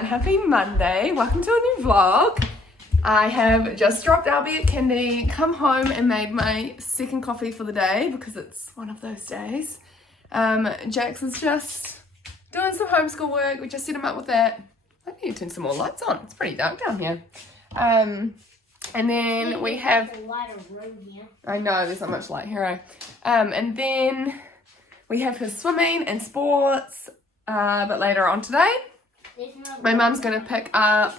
everyone, happy Monday. Welcome to a new vlog. I have just dropped Albie at kindy, come home and made my second coffee for the day because it's one of those days. Jax is just doing some homeschool work. We just set him up with that. I need to turn some more lights on. It's pretty dark down here. And then we have... I know, there's not much light here. And then we have his swimming and sports. But later on today, my mum's going to pick up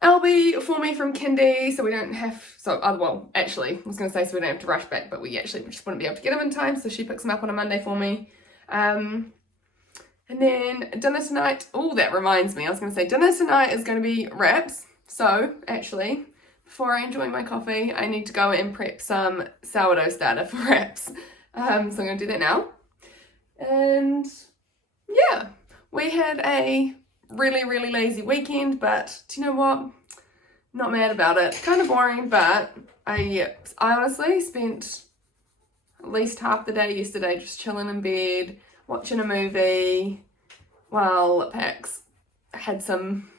Albie for me from kindy, so we don't have, well, actually, I was going to say so we don't have to rush back, but we actually just wouldn't be able to get him in time, so she picks him up on a Monday for me. And then dinner tonight, oh, that reminds me, I was going to say dinner tonight is going to be wraps. So, actually, before I enjoy my coffee, I need to go and prep some sourdough starter for wraps. So I'm going to do that now. And yeah, we had a really lazy weekend, but do you know what? Not mad about it. Kind of boring, but I honestly spent at least half the day yesterday just chilling in bed, watching a movie, while Pax had some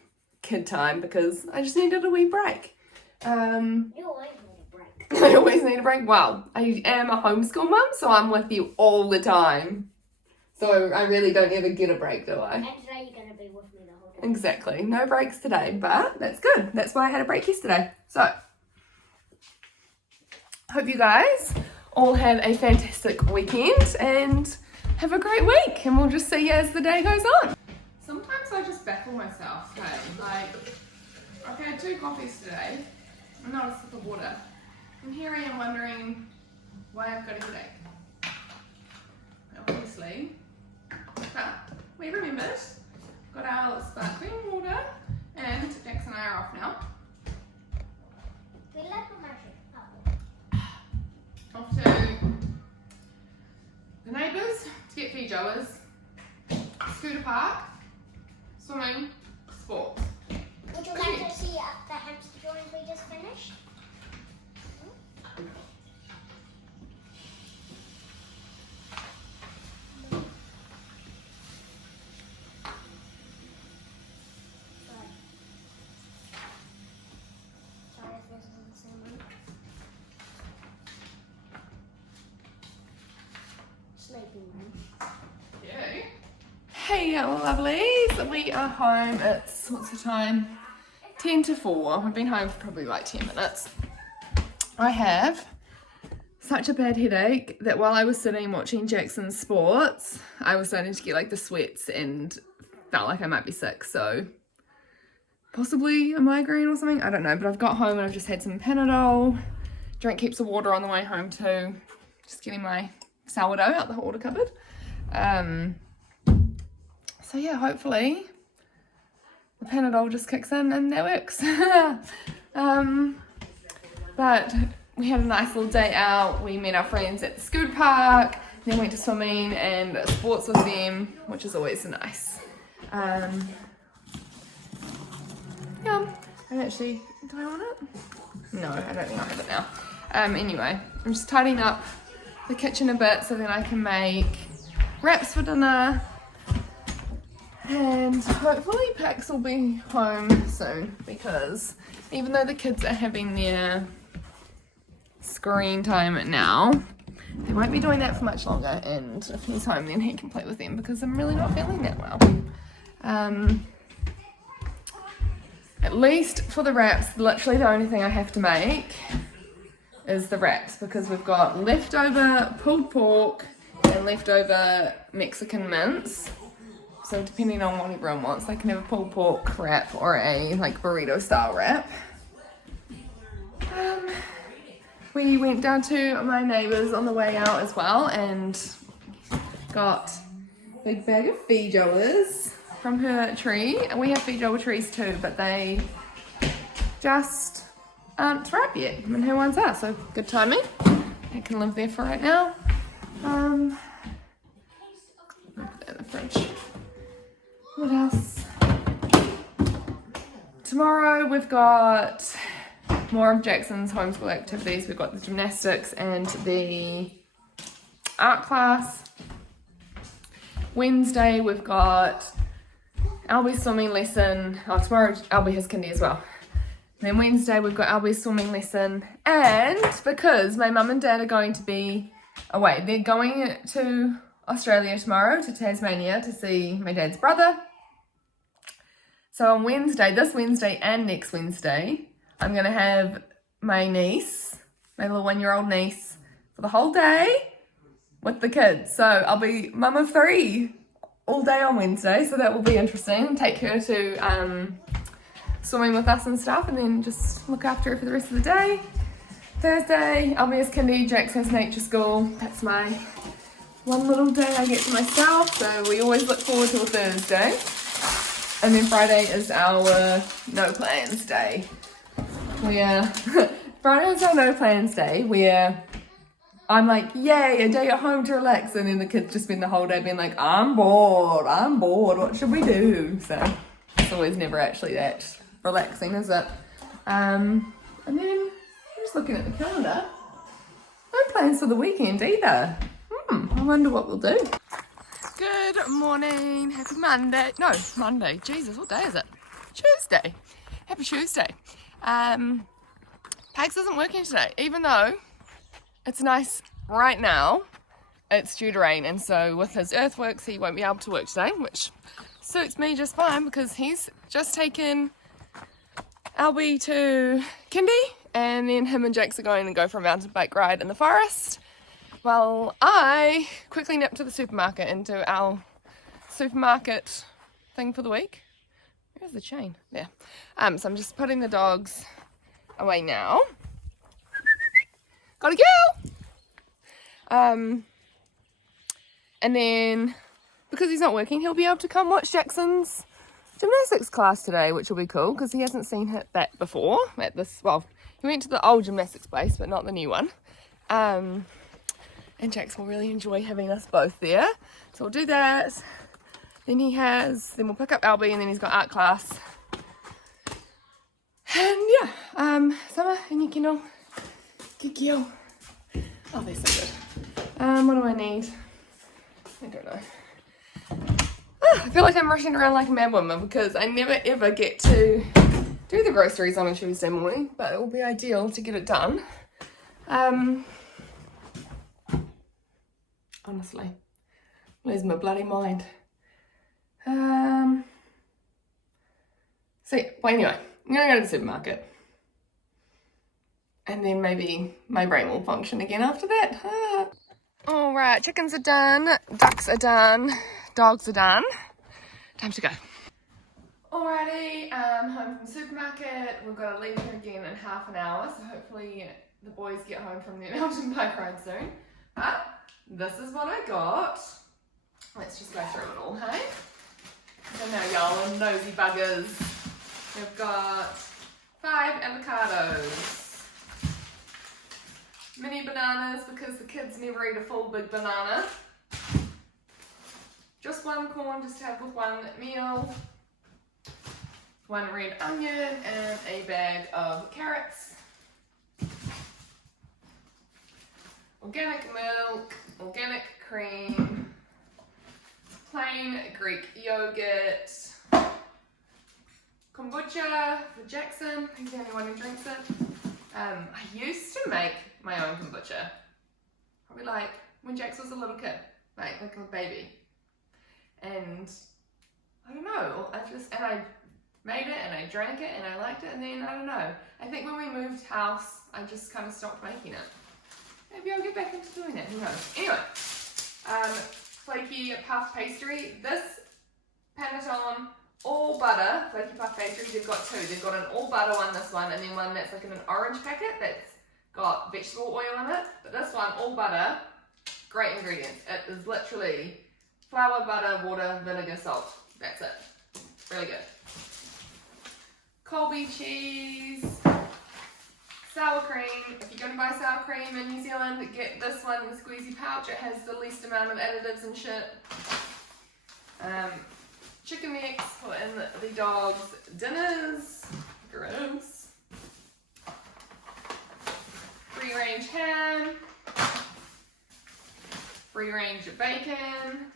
kid time because I just needed a wee break. You always need a break. I always need a break. Well, I am a homeschool mum, so I'm with you all the time. So I really don't ever get a break, do I? And today you're going to be with me the whole day. Exactly. No breaks today, but that's good. That's why I had a break yesterday. So, hope you guys all had a fantastic weekend and have a great week. And we'll just see you as the day goes on. Sometimes I just baffle myself, hey? Like, I've had 2 coffees today and not a sip of water. And here I am wondering why I've got a headache. Obviously. But we remembered, got our sparkling water, and Jax and I are off now. Off to the neighbours to get feijoas, scooter park, swimming, sports. Would you like to see the hamster drawing we just finished? Hey lovelies, we are home. It's, what's the time? 10 to 4. We've been home for probably like 10 minutes. I have such a bad headache that while I was sitting watching Jackson's sports, I was starting to get like the sweats and felt like I might be sick. So possibly a migraine or something, I don't know. But I've got home and I've just had some Panadol, drank heaps of water on the way home too. Just getting my sourdough out the water cupboard. So yeah, hopefully the Panadol just kicks in and that works. But we had a nice little day out. We met our friends at the scooter park, then went to swimming and sports with them, which is always nice. Yeah, I'm actually, do I want it? No, I don't think I have it now. Anyway, I'm just tidying up the kitchen a bit so then I can make wraps for dinner. And hopefully Pax will be home soon because even though the kids are having their screen time now, they won't be doing that for much longer, and if he's home then he can play with them because I'm really not feeling that well. At least for the wraps, literally the only thing I have to make is the wraps because we've got leftover pulled pork and leftover Mexican mince. So depending on what everyone wants, they can have a pulled pork wrap or a like burrito style wrap. We went down to my neighbour's on the way out as well and got a big bag of feijoas from her tree. And we have feijoa trees too, but they just aren't ripe yet. And her ones are, so good timing. It can live there for right now. I'll put that in the fridge. What else? Tomorrow we've got more of Jackson's homeschool activities. We've got the gymnastics and the art class. Wednesday we've got Albie's swimming lesson. Oh, tomorrow Albie has kindy as well. Then Wednesday we've got Albie's swimming lesson. And because my mum and dad are going to be away, they're going to Australia tomorrow, to Tasmania, to see my dad's brother. So on Wednesday, this Wednesday and next Wednesday, I'm going to have my niece, my little 1-year-old niece, for the whole day with the kids. So I'll be mum of 3 all day on Wednesday, so that will be interesting. Take her to swimming with us and stuff, and then just look after her for the rest of the day. Thursday, Albie has kindy, Jax has nature school. That's my one little day I get to myself, so we always look forward to a Thursday. And then Friday is our no plans day. Friday is our no plans day, where I'm like, yay, a day at home to relax, and then the kids just spend the whole day being like, I'm bored, what should we do? So it's always never actually that relaxing, is it? And then I'm just looking at the calendar. No plans for the weekend either. I wonder what we'll do. Good morning, happy Monday. No, Monday, Jesus, what day is it? Tuesday. Happy Tuesday. Pags isn't working today, even though it's nice right now. It's due to rain, and so with his earthworks he won't be able to work today, which suits me just fine because he's just taken Albie to kindy, and then him and Jax are going to go for a mountain bike ride in the forest. Well, I quickly nipped to the supermarket, into our supermarket thing for the week. Where's the chain? There. So I'm just putting the dogs away now. Gotta go! And then, because he's not working, he'll be able to come watch Jackson's gymnastics class today, which will be cool, because he hasn't seen that before at this, well, he went to the old gymnastics place, but not the new one. And Jax will really enjoy having us both there. So we'll do that. Then we'll pick up Albie, and then he's got art class. And yeah, Summer and Yukino. Kikyo. Oh, they're so good. What do I need? I don't know. I feel like I'm rushing around like a mad woman because I never ever get to do the groceries on a Tuesday morning, but it will be ideal to get it done. Honestly, lose my bloody mind. Well, anyway, I'm gonna go to the supermarket, and then maybe my brain will function again after that. All right, chickens are done, ducks are done, dogs are done. Time to go. Alrighty, home from the supermarket. We've got to leave here again in half an hour, so hopefully the boys get home from their mountain bike ride soon. But this is what I got. Let's just go through it all, hey? So now y'all are nosy buggers. We've got 5 avocados, mini bananas because the kids never eat a full big banana, just 1 corn just to have with 1 meal, 1 red onion, and a bag of carrots, organic milk, organic cream, plain Greek yogurt, kombucha for Jackson, he's the only one who drinks it. I used to make my own kombucha, probably like when Jax was a little kid, like a baby. And I don't know, I made it and I drank it and I liked it, and then I don't know. I think when we moved house, I just kind of stopped making it. Maybe I'll get back into doing it, who knows. Anyway, flaky puff pastry. This Panettone all butter flaky puff pastry, they've got 2. They've got an all butter one, this one, and then one that's like in an orange packet that's got vegetable oil in it. But this one, all butter, great ingredients. It is literally flour, butter, water, vinegar, salt. That's it. Really good. Colby cheese, sour cream. If you're going to buy sour cream in New Zealand, get this one in the squeezy pouch. It has the least amount of additives and shit. Chicken necks for in the dogs' dinners. Gross. Free range ham. Free range bacon.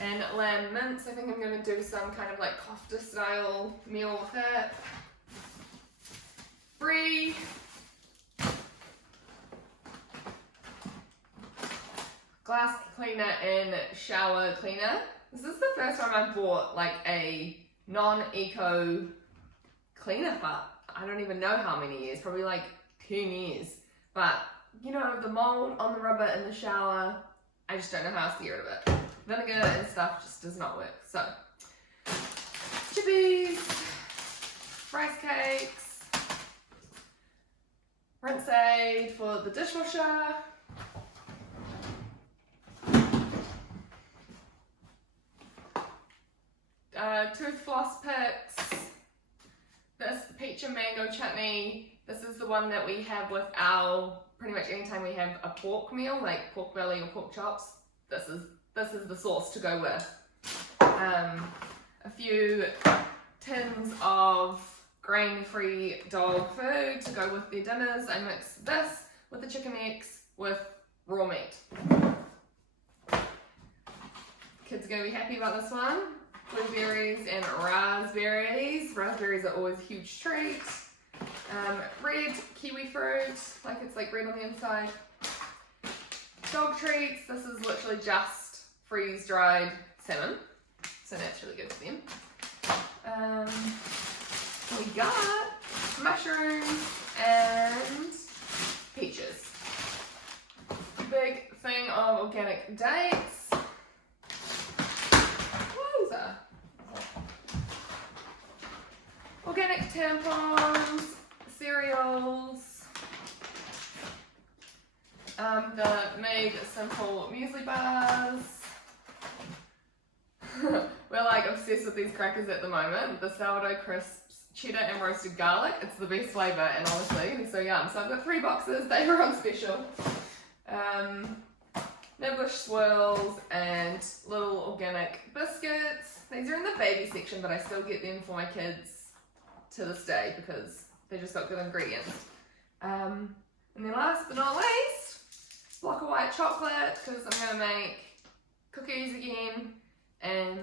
And lamb mince. I think I'm going to do some kind of like kofta style meal with it. Brie. Glass cleaner and shower cleaner. This is the first time I've bought like a non-eco cleaner for I don't even know how many years, probably like 10 years. But you know, the mold on the rubber in the shower, I just don't know how else to get rid of it. Vinegar and stuff just does not work. So, chippies, rice cakes, rinse aid for the dishwasher. Tooth floss picks, this peach and mango chutney. This is the one that we have with our, pretty much anytime we have a pork meal, like pork belly or pork chops, this is the sauce to go with. A few tins of grain-free dog food to go with their dinners. I mix this with the chicken eggs with raw meat. Kids are going to be happy about this one. Blueberries and raspberries. Raspberries are always a huge treat. Red kiwi fruit, like it's like red on the inside. Dog treats. This is literally just freeze-dried salmon, so that's really good for them. We got mushrooms and peaches. Big thing of organic dates. Organic tampons, cereals, the Made Simple muesli bars. We're like obsessed with these crackers at the moment. The sourdough crisps, cheddar and roasted garlic. It's the best flavour, and honestly, they're so yum. So I've got 3 boxes. They were on special. Nibblish swirls and little organic biscuits. These are in the baby section, but I still get them for my kids to this day because they just got good ingredients. And then last but not least, block of white chocolate, because I'm going to make cookies again. And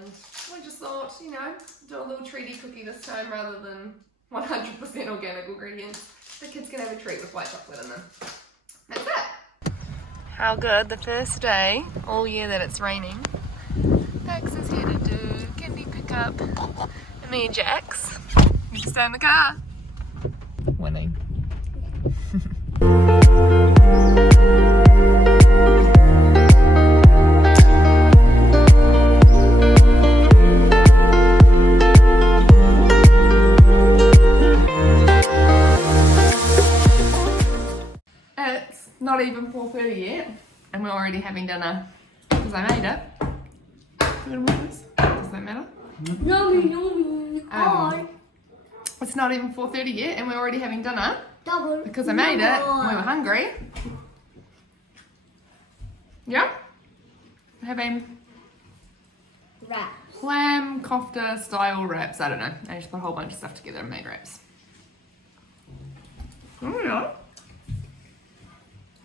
I just thought, you know, do a little treaty cookie this time rather than 100% organic ingredients. The kids can have a treat with white chocolate in them. That's it. How good, the first day all year that it's raining. Max is here to do candy pickup. And me and Jax, we can stay in the car. Winning. It's not even 4:30 yet, and we're already having dinner because I made it. Does that matter? Yummy. It's not even 4:30 yet, and we're already having dinner Double. because I made it and we were hungry. Yeah? We're having Wraps. lamb kofta style wraps. I don't know. I just put a whole bunch of stuff together and made wraps. Oh yeah.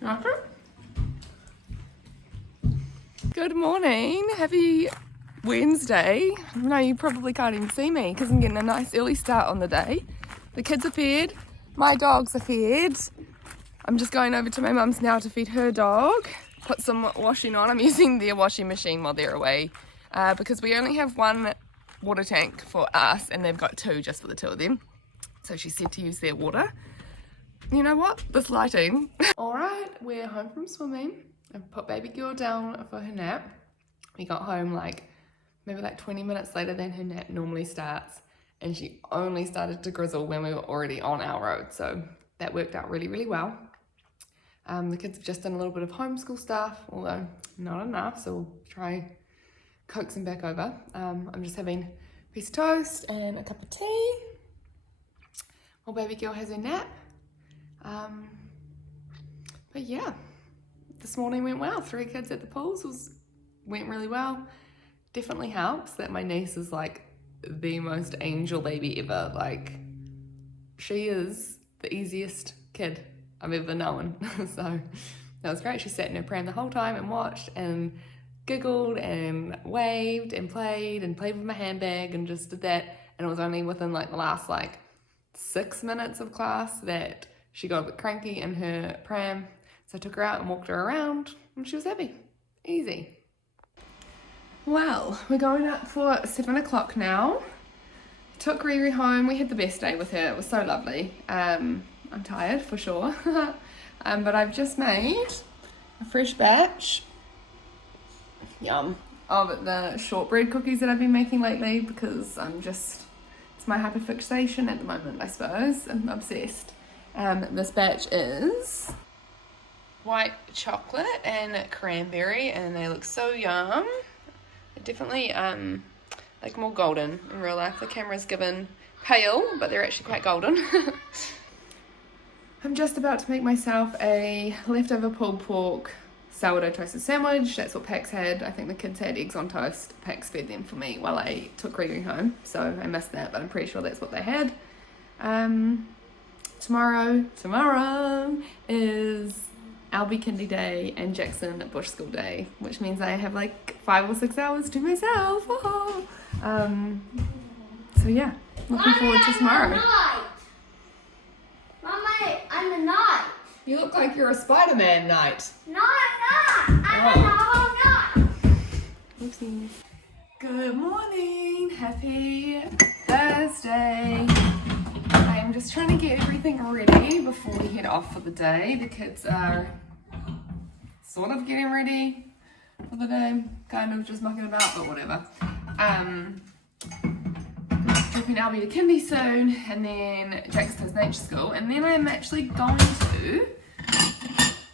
Like it? Good morning. Happy Wednesday. No, you probably can't even see me because I'm getting a nice early start on the day. The kids are fed. My dogs are fed. I'm just going over to my mum's now to feed her dog. Put some washing on. I'm using their washing machine while they're away because we only have 1 water tank for us and they've got 2 just for the 2 of them. So she said to use their water. You know what? This lighting. Alright, we're home from swimming. I've put baby girl down for her nap. We got home maybe 20 minutes later than her nap normally starts. And she only started to grizzle when we were already on our road. So that worked out really, really well. The kids have just done a little bit of homeschool stuff, although not enough. So we'll try coax them back over. I'm just having a piece of toast and a cup of tea while baby girl has her nap. But yeah, this morning went well. 3 kids at the pools went really well. Definitely helps that my niece is the most angel baby ever. She is the easiest kid I've ever known. So that was great. She sat in her pram the whole time and watched, and giggled and waved and played with my handbag and just did that. And it was only within like the last like 6 minutes of class that she got a bit cranky in her pram. So I took her out and walked her around and she was happy. Easy. Well, we're going up for 7 o'clock now. Took Riri home. We had the best day with her. It was so lovely. I'm tired for sure. But I've just made a fresh batch, yum, of the shortbread cookies that I've been making lately because it's my hyperfixation at the moment, I suppose. I'm obsessed. This batch is white chocolate and cranberry and they look so yum. They're definitely like more golden in real life. The camera's given pale, but they're actually quite golden. I'm just about to make myself a leftover pulled pork sourdough toasted sandwich. That's what Pax had. I think the kids had eggs on toast. Pax fed them for me while I took Riri home, so I missed that, but I'm pretty sure that's what they had. Tomorrow is Albie Kindy Day and Jackson Bush School Day, which means I have like 5 or 6 hours to myself. So yeah, looking forward to tomorrow. Mama, I'm a knight. You look like you're a Spider-Man knight. No, I'm not. I'm a knight. Oopsies. Good morning. Happy Thursday. I'm just trying to get everything ready before we head off for the day. The kids are sort of getting ready for the day. Kind of just mucking about, but whatever. Dropping Albie to kindy soon, and then Jackson has nature school, and then I'm actually going to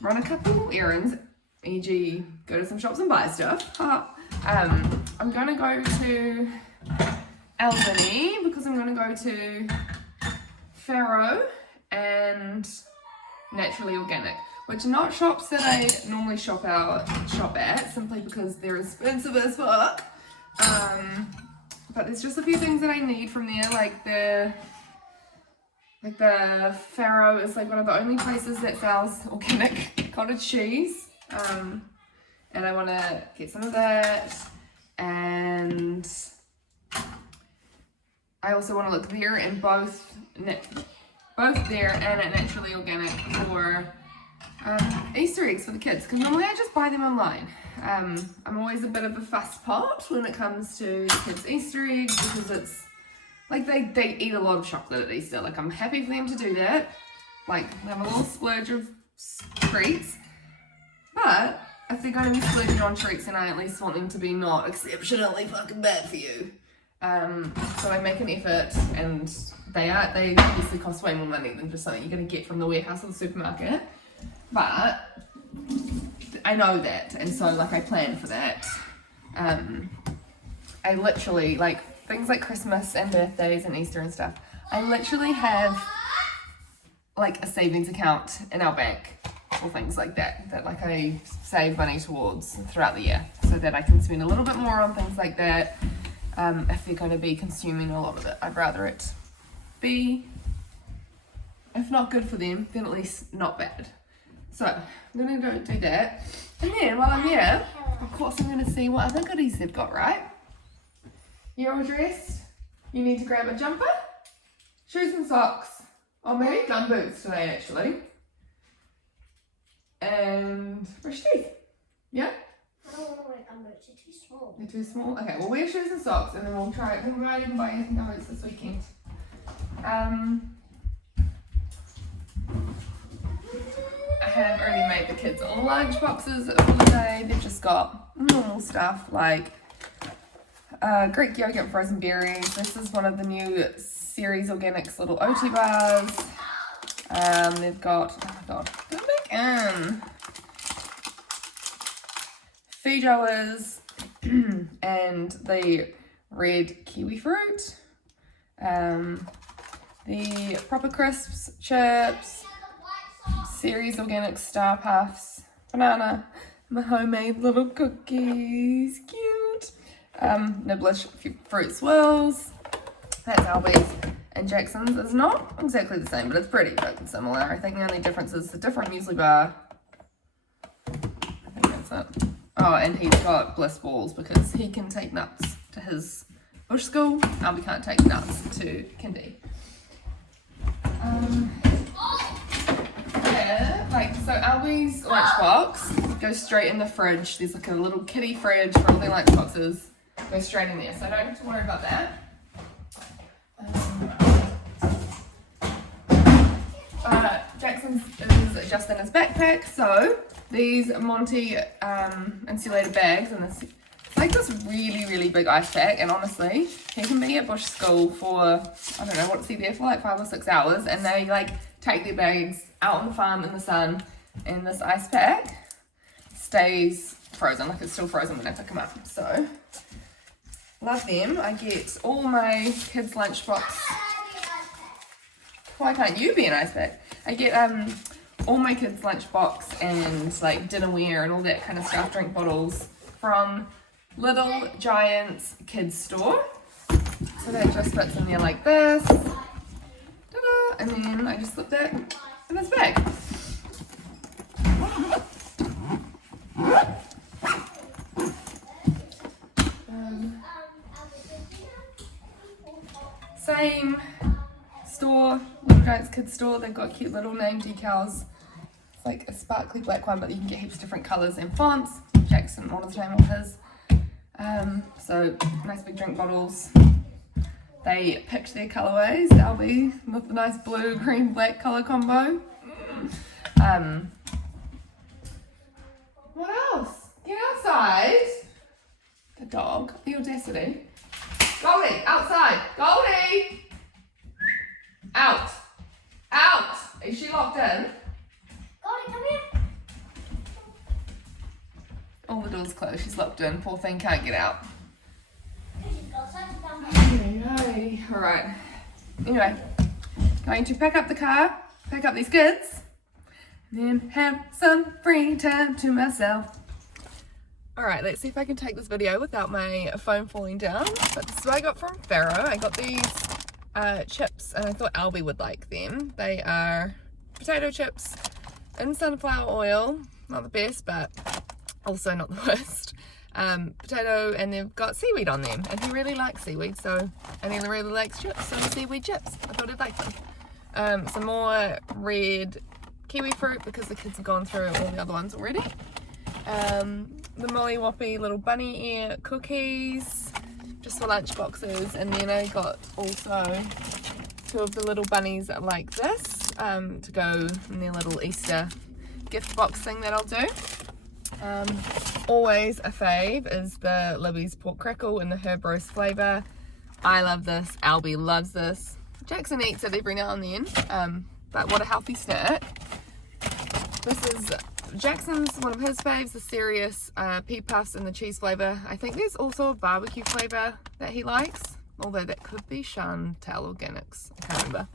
run a couple errands, e.g. go to some shops and buy stuff. I'm going to go to Albany because I'm going to go to Farro and Naturally Organic, which are not shops that I normally shop at, simply because they're expensive as fuck. But there's just a few things that I need from there, like the Farro is like one of the only places that sells organic cottage cheese, and I want to get some of that, and I also want to look there in both there and at Naturally Organic for Easter eggs for the kids, because normally I just buy them online. I'm always a bit of a fuss pot when it comes to the kids' Easter eggs, because it's like they eat a lot of chocolate at Easter. Like, I'm happy for them to do that, like have a little splurge of treats, but if they're going to be splurging on treats, then I at least want them to be not exceptionally fucking bad for you. So I make an effort, and they obviously cost way more money than just something you're going to get from the warehouse or the supermarket, but I know that, and so like I plan for that. I literally, like, things like Christmas and birthdays and Easter and stuff, I literally have like a savings account in our bank or things like that like I save money towards throughout the year, so that I can spend a little bit more on things like that. If they're going to be consuming a lot of it, I'd rather it be, if not good for them, then at least not bad. So I'm going to go do that, and then while I'm here, of course I'm going to see what other goodies they've got, right? You're all dressed? You need to grab a jumper, shoes and socks, or maybe gumboots today actually, and brush teeth. Yeah? I don't want to wear gumboots, they're too small. They're too small? Okay, we'll wear shoes and socks, and then we'll try it. We might even buy anything gumboots this weekend. I have already made the kids lunch boxes for the day. They've just got normal stuff like Greek yogurt and frozen berries. This is one of the new Series Organics little OT bars. They've got, oh my god, go back in. Feijoas and the red kiwi fruit. The Proper Crisps chips. Series Organic Star Puffs, banana, my homemade little cookies, cute. Nibblish fruit swirls. That's Albie's, and Jackson's is not exactly the same, but it's pretty fucking similar. I think the only difference is the different muesli bar. I think that's it. Oh, and he's got bliss balls because he can take nuts to his bush school. We can't take nuts to kindy. Yeah, like, so Albie's lunchbox goes straight in the fridge. There's like a little kitty fridge for all their lunchboxes. Goes straight in there, so I don't have to worry about that. Jackson's is just in his backpack, so these Monty insulated bags, and this, it's like this really big ice pack, and honestly, he can be at bush school for, I don't know, what's he there for, like 5 or 6 hours, and they like take their bags out on the farm in the sun, and this ice pack stays frozen, like it's still frozen when I pick them up, so love them. I get all my kids' lunchbox. Why can't you be an ice pack? I get all my kids' lunchbox and like dinnerware and all that kind of stuff, drink bottles from Little Giants Kids Store. So that just fits in there like this. Ta-da! And then I just slip that in this bag. Same store, Little Giants Kids Store. They've got cute little name decals. It's like a sparkly black one, but you can get heaps of different colours and fonts. Jackson orders the name of his. So nice big drink bottles. They picked their colourways. Albie with the nice blue, green, black colour combo. What else? Get outside. The dog. The audacity. Goldie, outside. Goldie! Out. Out. Is she locked in? Goldie, come here. All the doors closed. She's locked in. Poor thing can't get out. Alright. Anyway, going to pack up the car, pack up these kids, and then have some free time to myself. Alright, let's see if I can take this video without my phone falling down. But this is what I got from Farro. I got these chips, and I thought Albie would like them. They are potato chips in sunflower oil. Not the best, but also not the worst. Potato, and they've got seaweed on them, and he really likes seaweed, so, and he really likes chips, so seaweed chips. I thought he'd like them. Some more red kiwi fruit because the kids have gone through all the other ones already. The Molly Whoppy little bunny ear cookies, just for lunch boxes, and then I got also 2 of the little bunnies like this to go in their little Easter gift box thing that I'll do. Always a fave is the Libby's pork crackle in the herb roast flavour. I love this. Albie loves this. Jackson eats it every now and then, but what a healthy snack. This is Jackson's, one of his faves, the serious pea puffs in the cheese flavour. I think there's also a barbecue flavour that he likes, although that could be Chantel Organics. I can't remember.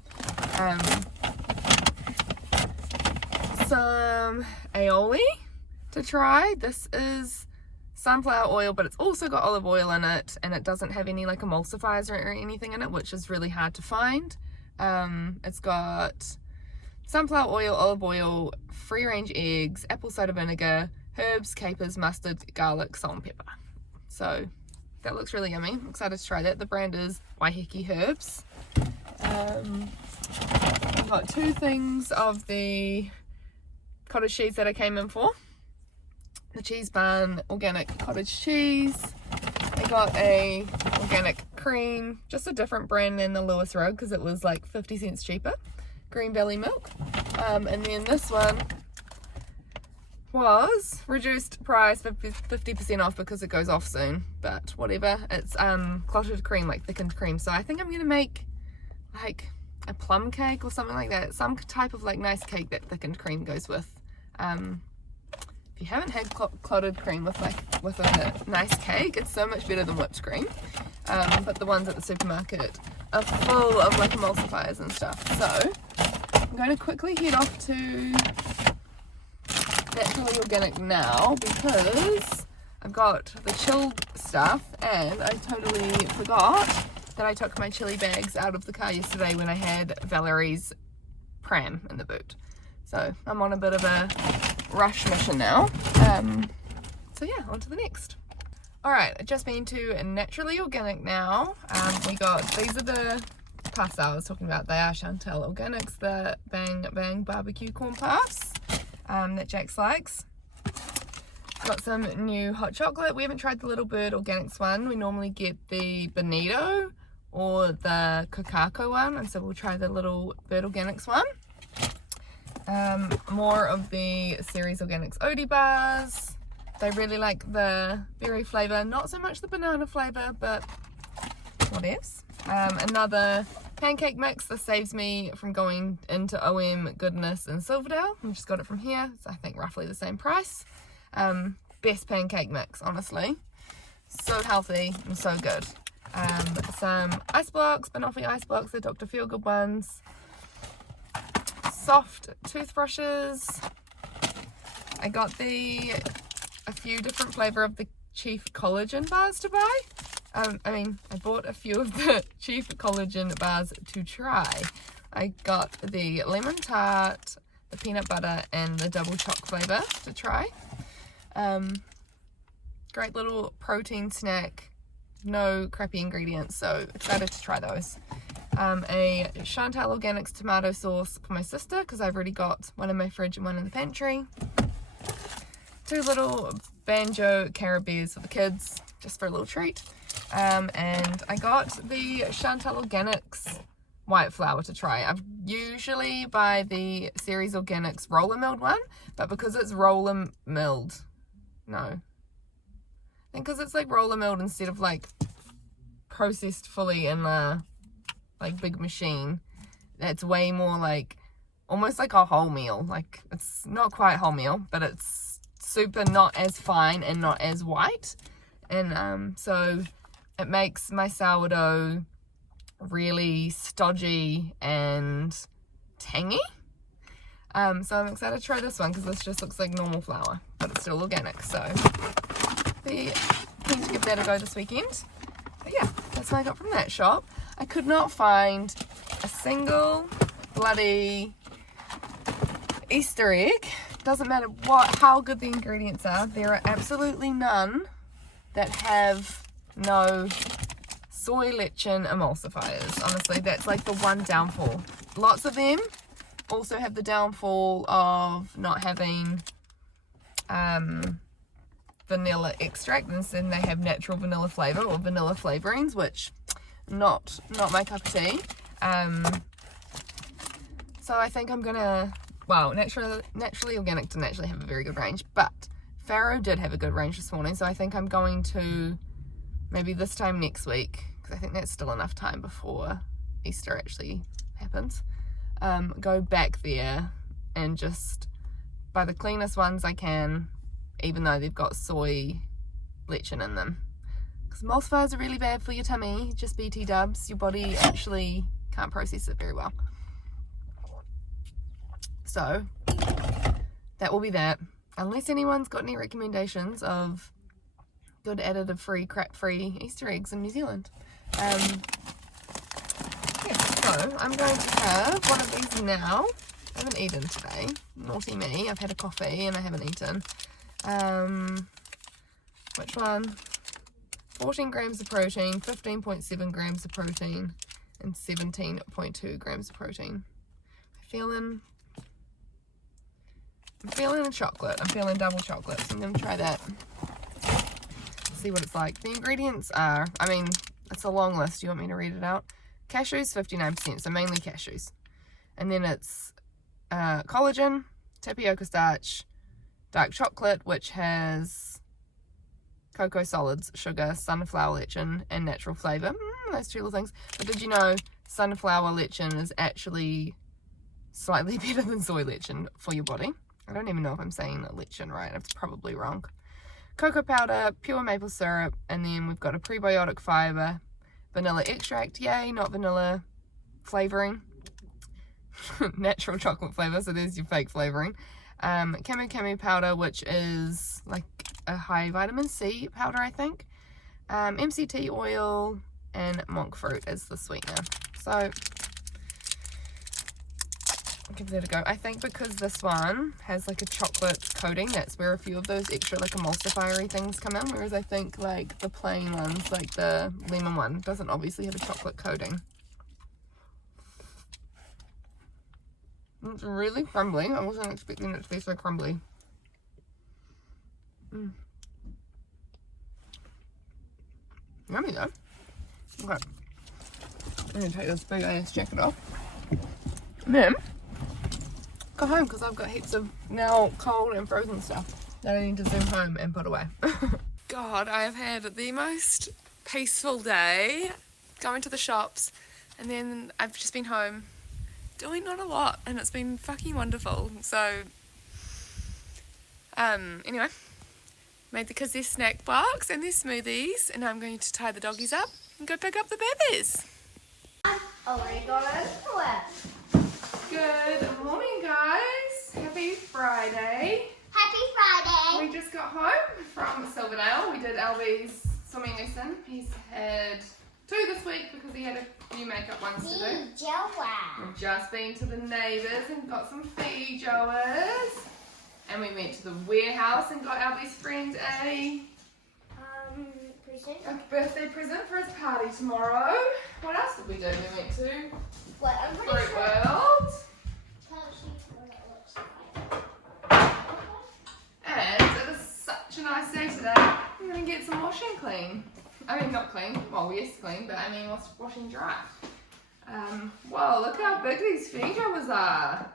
Some aioli to try. This is sunflower oil, but it's also got olive oil in it, and it doesn't have any like emulsifiers or anything in it, which is really hard to find. It's got sunflower oil, olive oil, free range eggs, apple cider vinegar, herbs, capers, mustard, garlic, salt and pepper. So that looks really yummy. I'm excited to try that. The brand is Waiheke Herbs. I've got 2 things of the cottage cheese that I came in for. The Cheese Barn organic cottage cheese. I got a organic cream, just a different brand than the Lewis Rug because it was like 50 cents cheaper. Green Valley milk. And then this one was reduced price, 50% off because it goes off soon, but whatever. It's clotted cream, like thickened cream. So I think I'm gonna make like a plum cake or something like that. Some type of like nice cake that thickened cream goes with. If you haven't had clotted cream with a nice cake, it's so much better than whipped cream. But the ones at the supermarket are full of like emulsifiers and stuff. So I'm going to quickly head off to Naturally Organic now because I've got the chilled stuff, and I totally forgot that I took my chili bags out of the car yesterday when I had Valerie's pram in the boot. So I'm on a bit of a rush mission now. So So yeah, on to the next. Alright, just been to Naturally Organic now. We got, these are the puffs I was talking about. They are Chantal Organics, the Bang Bang barbecue corn puffs that Jax likes. Got some new hot chocolate. We haven't tried the Little Bird Organics one. We normally get the Bonito or the Kokako one, and so we'll try the Little Bird Organics one. More of the Series Organics Odie bars. They really like the berry flavour, not so much the banana flavour, but whatevs. Another pancake mix. This saves me from going into OM Goodness in Silverdale. I just got it from here. It's I think roughly the same price. Best pancake mix, honestly. So healthy and so good. Some ice blocks, Banoffee ice blocks, the Dr. Feelgood ones. Soft toothbrushes. I got a few different flavour of the Chief Collagen bars to buy. I bought a few of the Chief Collagen bars to try. I got the lemon tart, the peanut butter, and the double choc flavour to try. Great little protein snack, no crappy ingredients, so excited to try those. A Chantal Organics tomato sauce for my sister because I've already got one in my fridge and one in the pantry. 2 little Banjo Caribbees for the kids, just for a little treat. And I got the Chantal Organics white flour to try. I've usually buy the Series Organics roller milled one, but because it's roller milled, I think because it's like roller milled instead of like processed fully in a like big machine, it's way more like almost like a wholemeal. Like it's not quite wholemeal, but it's super not as fine and not as white, and so it makes my sourdough really stodgy and tangy. So I'm excited to try this one because this just looks like normal flour, but it's still organic, so be keen to give that a go this weekend. But yeah, that's what I got from that shop. I could not find a single bloody Easter egg. Doesn't matter how good the ingredients are, there are absolutely none that have no soy lecithin emulsifiers. Honestly, that's like the one downfall. Lots of them also have the downfall of not having vanilla extract, and then they have natural vanilla flavor or vanilla flavorings, which not my cup of tea. So I think I'm gonna, Naturally Organic didn't actually have a very good range, but Farro did have a good range this morning, so I think I'm going to maybe this time next week, because I think that's still enough time before Easter actually happens, go back there and just buy the cleanest ones I can, even though they've got soy lecithin in them. Because emulsifiers are really bad for your tummy, just BT dubs. Your body actually can't process it very well. So that will be that. Unless anyone's got any recommendations of good additive-free, crap-free Easter eggs in New Zealand. Yeah, so I'm going to have one of these now. I haven't eaten today. Naughty me. I've had a coffee and I haven't eaten. Which one? 14 grams of protein, 15.7 grams of protein, and 17.2 grams of protein. I'm feeling a chocolate. I'm feeling double chocolate, so I'm going to try that. See what it's like. The ingredients are, it's a long list. Do you want me to read it out? Cashews, 59%, so mainly cashews. And then it's collagen, tapioca starch, dark chocolate, which has cocoa solids, sugar, sunflower lecithin, and natural flavor. Those 2 little things. But did you know sunflower lecithin is actually slightly better than soy lecithin for your body? I don't even know if I'm saying lecithin right. It's probably wrong. Cocoa powder, pure maple syrup, and then we've got a prebiotic fiber, vanilla extract, yay, not vanilla flavoring. Natural chocolate flavor, so there's your fake flavoring. Camu powder, which is like a high vitamin C powder, I think. MCT oil, and monk fruit as the sweetener. So give that a go. I think because this one has like a chocolate coating, that's where a few of those extra like emulsifier things come in, whereas I think like the plain ones, like the lemon one, doesn't obviously have a chocolate coating. It's really crumbly. I wasn't expecting it to be so crumbly. Yummy though. Okay, I'm gonna take this big ass jacket off. And then go home because I've got heaps of now cold and frozen stuff that I need to zoom home and put away. God, I have had the most peaceful day going to the shops, and then I've just been home doing not a lot, and it's been fucking wonderful. So anyway, made the kids their snack box and their smoothies, and I'm going to tie the doggies up and go pick up the babies. Already got into it. Good morning, guys. Happy Friday. Happy Friday. We just got home from Silverdale. We did Albie's swimming lesson. He's had 2 this week because he had a few makeup ones to do. We've just been to the neighbours and got some Fijoas. And we went to the warehouse and got Albie's friend a birthday present for his party tomorrow. What else did we do? We went to Fruit World. And it is such a nice day today. I'm going to get some washing clean. I mean, not clean. Well, yes, clean, but I mean, washing dry. Whoa, look how big these Fijoas are.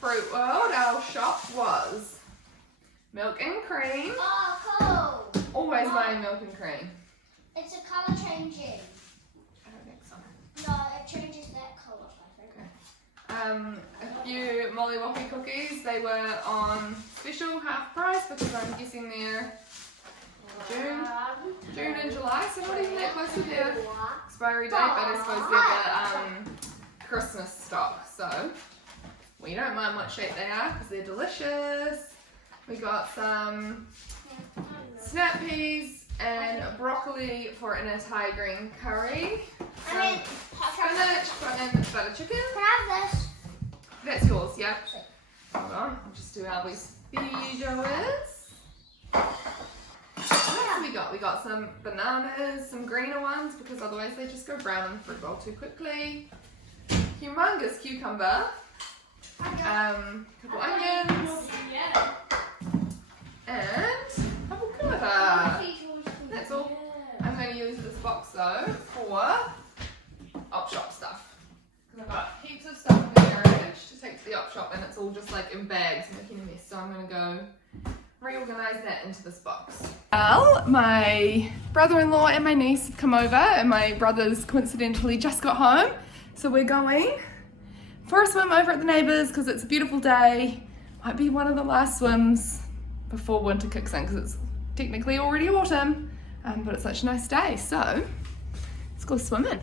Fruit World, our shop was milk and cream. Oh, cool. Always buying milk and cream. It's a colour changing. I don't think so. No, it changes that colour, I think. Okay. A few mollywoppy cookies. They were on special half price because I'm guessing they're June and July, so not even that close to their expiry date, but I suppose they're the Christmas stock, so we don't mind what shape they are because they're delicious. We got some snap peas and broccoli for an Thai green curry. Some spinach and butter chicken. Can I have this? That's yours, yep. Hold on, I'll just do Albie's Fijoas. What else we got? We got some bananas, some greener ones because otherwise they just go brown in the fruit bowl too quickly. Humongous cucumber. Couple onions. And avocado. That's all. I'm going to use this box though for op shop stuff. Because I've got heaps of stuff in the garage to take to the op shop and it's all just like in bags making a mess. So I'm going to go reorganize that into this box. Well, my brother-in-law and my niece have come over and my brothers coincidentally just got home. So we're going for a swim over at the neighbours because it's a beautiful day. Might be one of the last swims before winter kicks in because it's technically already autumn, but it's such a nice day. So let's go swimming.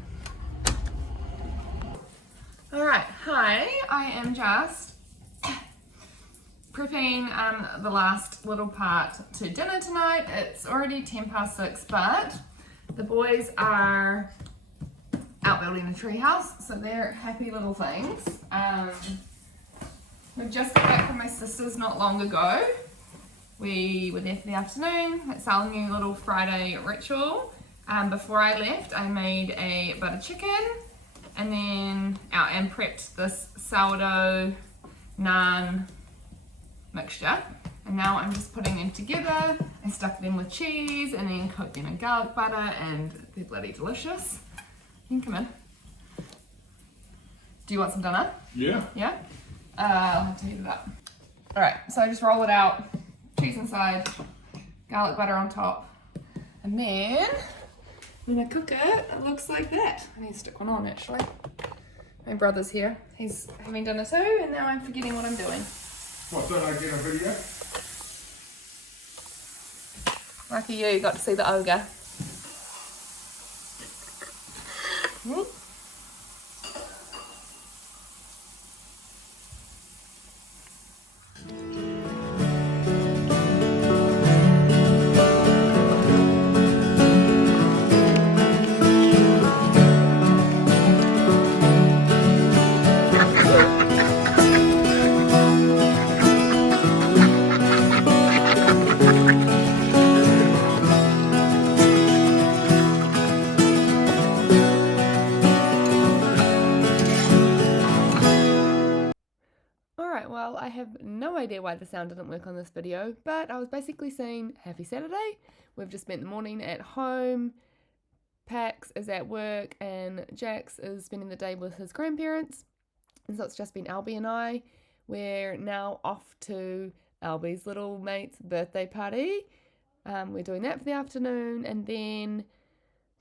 Alright, hi, I am just prepping the last little part to dinner tonight. It's already 6:10, but the boys are out building the treehouse, so they're happy little things. We've just got back from my sister's not long ago. We were there for the afternoon. It's our new little Friday ritual. Before I left, I made a butter chicken and then and prepped this sourdough naan mixture. And now I'm just putting them together. I stuck them with cheese and then cooked them in garlic butter and they're bloody delicious. You can come in. Do you want some dinner? Yeah. Yeah? I'll have to heat it up. Alright, so I just roll it out, cheese inside, garlic butter on top, and then when I cook it, it looks like that. I need to stick one on actually. My brother's here. He's having dinner too, and now I'm forgetting what I'm doing. What, don't I get a video? Lucky you got to see the ogre. Alright, well, I have no idea why the sound didn't work on this video, but I was basically saying happy Saturday. We've just spent the morning at home. Pax is at work and Jax is spending the day with his grandparents. And so it's just been Albie and I. We're now off to Albie's little mate's birthday party. We're doing that for the afternoon, and then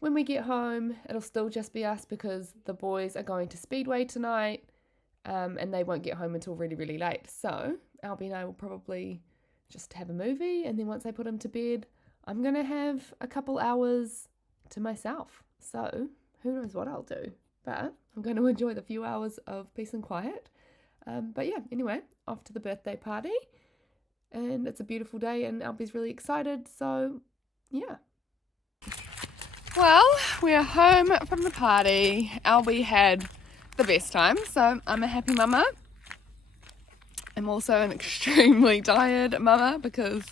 when we get home, it'll still just be us because the boys are going to Speedway tonight, and they won't get home until really, really late. So Albie and I will probably just have a movie, and then once I put him to bed, I'm going to have a couple hours to myself. So who knows what I'll do, but I'm going to enjoy the few hours of peace and quiet. But yeah, anyway, off to the birthday party, and it's a beautiful day and Albie's really excited, so yeah. Well, we are home from the party. Albie had the best time, so I'm a happy mama. I'm also an extremely tired mama because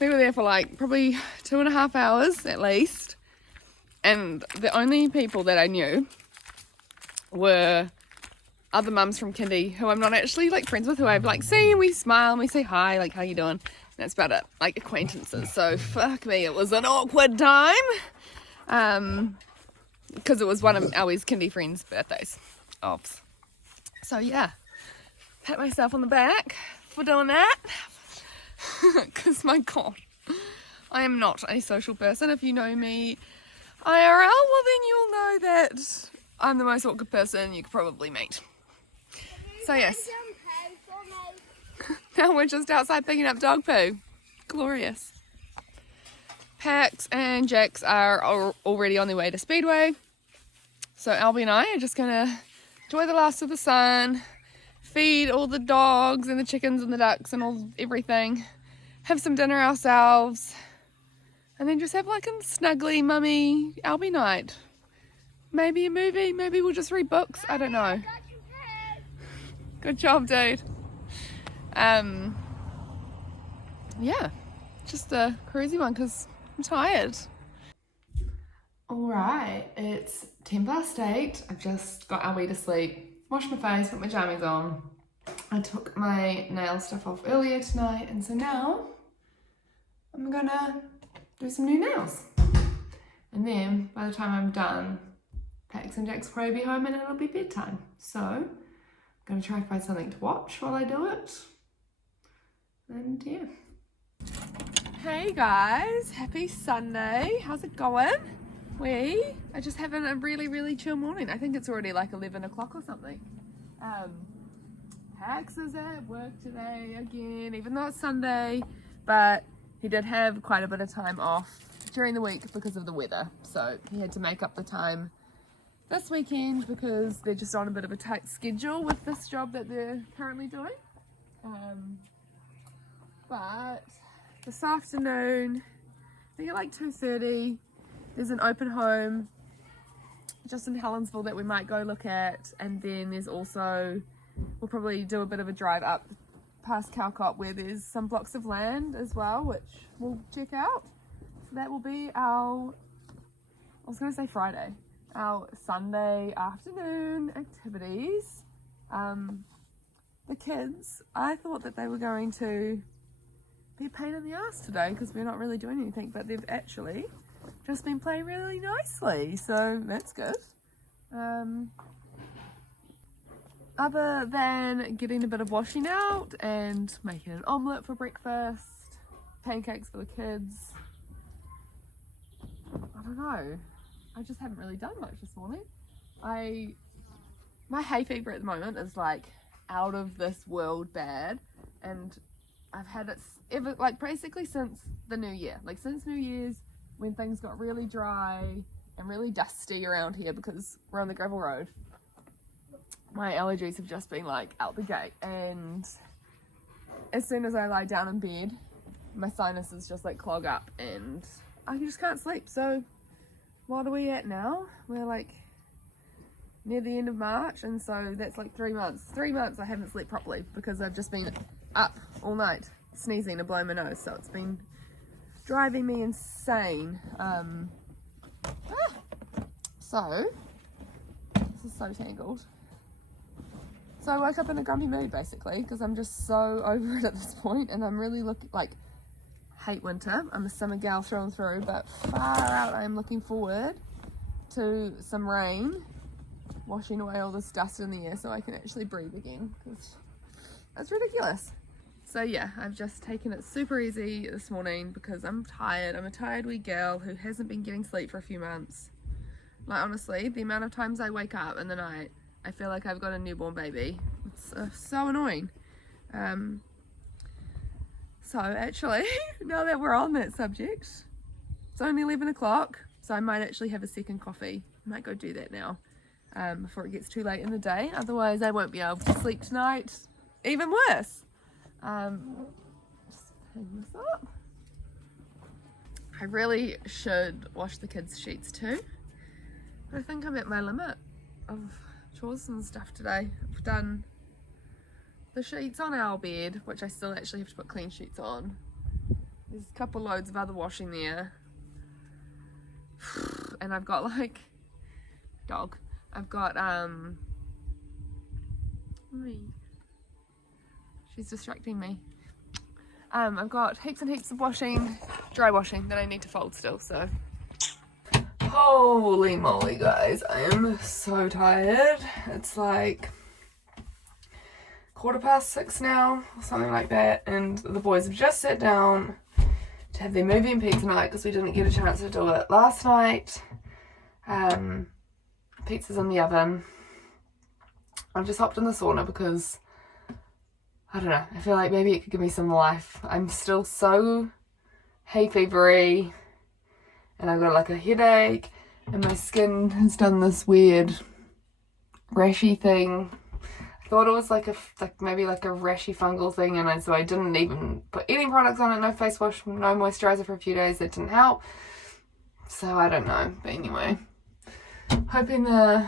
we were there for like probably 2.5 hours at least, and the only people that I knew were other mums from kindy who I'm not actually like friends with, who I've like seen, we smile and we say hi, like how you doing, and that's about it, like acquaintances. So fuck me, it was an awkward time because it was one of Albie's kindy friends' birthdays. So yeah, pat myself on the back for doing that because my god, I am not a social person. If you know me IRL, well then you'll know that I'm the most awkward person you could probably meet. So yes, now we're just outside picking up dog poo. Glorious. Pax and Jax are already on their way to Speedway. So Albie and I are just going to enjoy the last of the sun, feed all the dogs and the chickens and the ducks and everything, have some dinner ourselves, and then just have like a snuggly mummy Albie night. Maybe a movie, maybe we'll just read books, I don't know. Good job, dude. Yeah, just a crazy one because I'm tired. Alright, it's 8:10. I've just got Albie to sleep, washed my face, put my jammies on. I took my nail stuff off earlier tonight, and so now I'm gonna do some new nails. And then by the time I'm done, Pax and Jax will probably be home and it'll be bedtime. So I'm gonna try and find something to watch while I do it. And yeah. Hey guys, happy Sunday. How's it going? We are just having a really, really chill morning. I think it's already like 11 o'clock or something. Pax is at work today again, even though it's Sunday, but he did have quite a bit of time off during the week because of the weather. So he had to make up the time this weekend because they're just on a bit of a tight schedule with this job that they're currently doing. But this afternoon, I think at like 2:30, there's an open home just in Helensville that we might go look at, and then there's also, we'll probably do a bit of a drive up past Calcott where there's some blocks of land as well, which we'll check out. So that will be our, I was going to say Friday, our Sunday afternoon activities. The kids, I thought that they were going to be a pain in the ass today because we're not really doing anything, but they've actually just been playing really nicely, so that's good. Other than getting a bit of washing out and making an omelette for breakfast, pancakes for the kids, I don't know, I just haven't really done much this morning. My hay fever at the moment is like out of this world bad, and I've had it ever, like basically since the new year, like since New Year's, when things got really dry and really dusty around here because we're on the gravel road. My allergies have just been like out the gate, and as soon as I lie down in bed, my sinuses just like clog up and I just can't sleep. So what are we at now? We're like near the end of March, and so that's like 3 months. 3 months I haven't slept properly because I've just been up all night sneezing and blowing my nose, so it's been driving me insane. So this is so tangled. So I woke up in a grumpy mood basically because I'm just so over it at this point, and I'm really hate winter. I'm a summer gal through and through, but far out I am looking forward to some rain washing away all this dust in the air so I can actually breathe again, because it's ridiculous. So yeah, I've just taken it super easy this morning because I'm tired. I'm a tired wee girl who hasn't been getting sleep for a few months. Like honestly, the amount of times I wake up in the night, I feel like I've got a newborn baby. It's so annoying. So actually, now that we're on that subject, it's only 11 o'clock, so I might actually have a second coffee. I might go do that now before it gets too late in the day. Otherwise, I won't be able to sleep tonight. Even worse. Just hang this up. I really should wash the kids' sheets too. But I think I'm at my limit of chores and stuff today. I've done the sheets on our bed, which I still actually have to put clean sheets on. There's a couple loads of other washing there. And I've got I've got she's distracting me. I've got heaps and heaps of dry washing that I need to fold still, so. Holy moly guys, I am so tired. It's like 6:15 now, or something like that, and the boys have just sat down to have their movie and pizza night because we didn't get a chance to do it last night. Pizza's in the oven. I've just hopped in the sauna because I don't know, I feel like maybe it could give me some life. I'm still so hay fevery and I've got like a headache and my skin has done this weird rashy thing. I thought it was maybe a rashy fungal thing, and so I didn't even put any products on it, no face wash, no moisturizer for a few days. That didn't help. So I don't know, but anyway, hoping the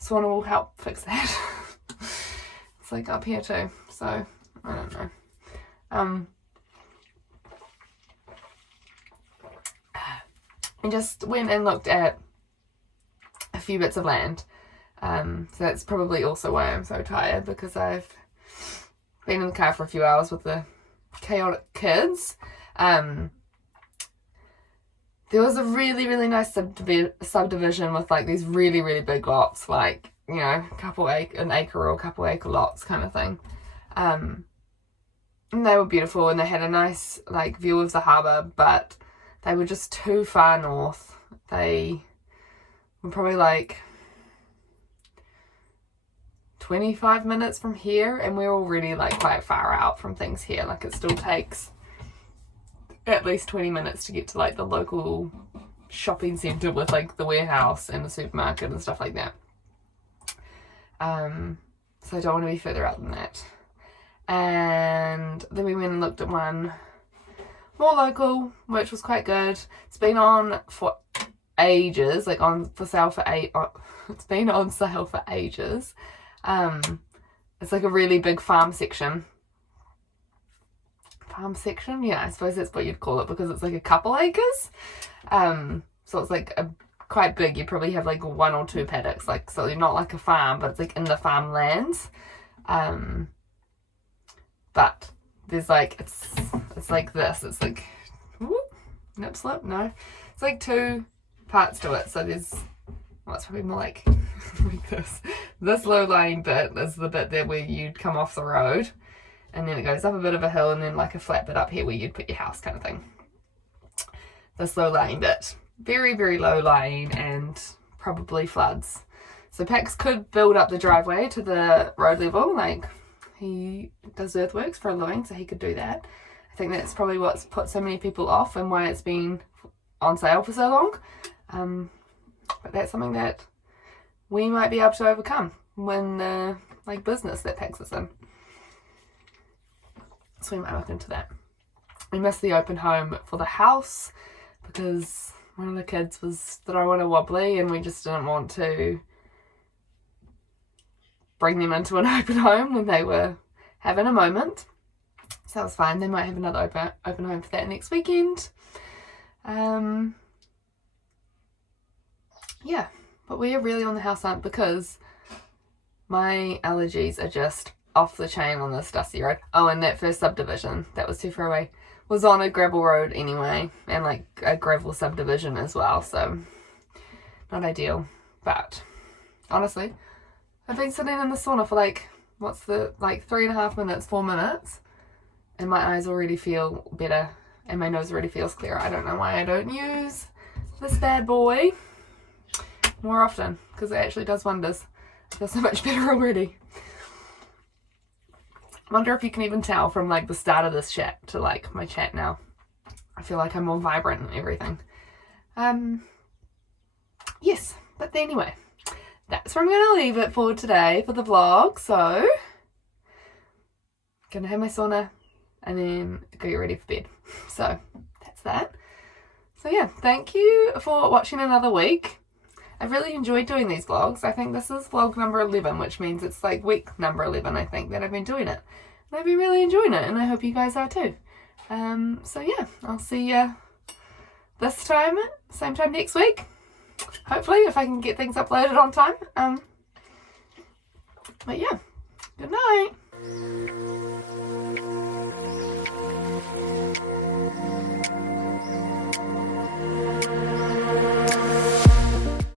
sauna will help fix that. It's like up here too, so I don't know. I just went and looked at a few bits of land. So that's probably also why I'm so tired, because I've been in the car for a few hours with the chaotic kids. There was a really, really nice subdivision with like these really, really big lots, like, you know, an acre or a couple acre lots kind of thing. And they were beautiful and they had a nice like view of the harbour, but they were just too far north. They were probably like 25 minutes from here, and we're already like quite far out from things here. Like it still takes at least 20 minutes to get to like the local shopping centre with like the warehouse and the supermarket and stuff like that. So I don't want to be further out than that. And then we went and looked at one more local, which was quite good. It's been on for ages, like it's been on sale for ages. It's like a really big farm section. Yeah, I suppose that's what you'd call it, because it's like a couple acres. So it's like quite big. You'd probably have like 1 or 2 paddocks, like, so you're not like a farm, but it's like in the farmlands. But there's like, it's like this, it's like, whoop, nip slip, no. It's like 2 parts to it. So there's, well, it's probably more like this. This low-lying bit is the bit there where you'd come off the road, and then it goes up a bit of a hill, and then like a flat bit up here where you'd put your house kind of thing. This low-lying bit. Very, very low-lying and probably floods. So Pax could build up the driveway to the road level, like he does earthworks for a living, so he could do that. I think that's probably what's put so many people off and why it's been on sale for so long. But that's something that we might be able to overcome when like business that Pax is in. So we might look into that. We missed the open home for the house because one of the kids was throwing a wobbly and we just didn't want to bring them into an open home when they were having a moment. So that was fine. They might have another open home for that next weekend. Yeah, but we are really on the house hunt because My allergies are just off the chain on this dusty road. Oh, and that first subdivision, that was too far away, was on a gravel road anyway, and like a gravel subdivision as well, so not ideal. But honestly, I've been sitting in the sauna for like 3.5 minutes, 4 minutes, and my eyes already feel better and my nose already feels clearer. I don't know why I don't use this bad boy more often, because it actually does wonders. I feel so much better already. I wonder if you can even tell from like the start of this chat to like my chat now. I feel like I'm more vibrant and everything. Yes, but anyway, that's where I'm going to leave it for today for the vlog. So, gonna have my sauna and then go get ready for bed. So that's that. So yeah, thank you for watching another week. I've really enjoyed doing these vlogs. I think this is vlog number 11, which means it's like week number 11, I think, that I've been doing it. And I've been really enjoying it, and I hope you guys are too. So yeah, I'll see you this time, same time next week. Hopefully, if I can get things uploaded on time. But yeah.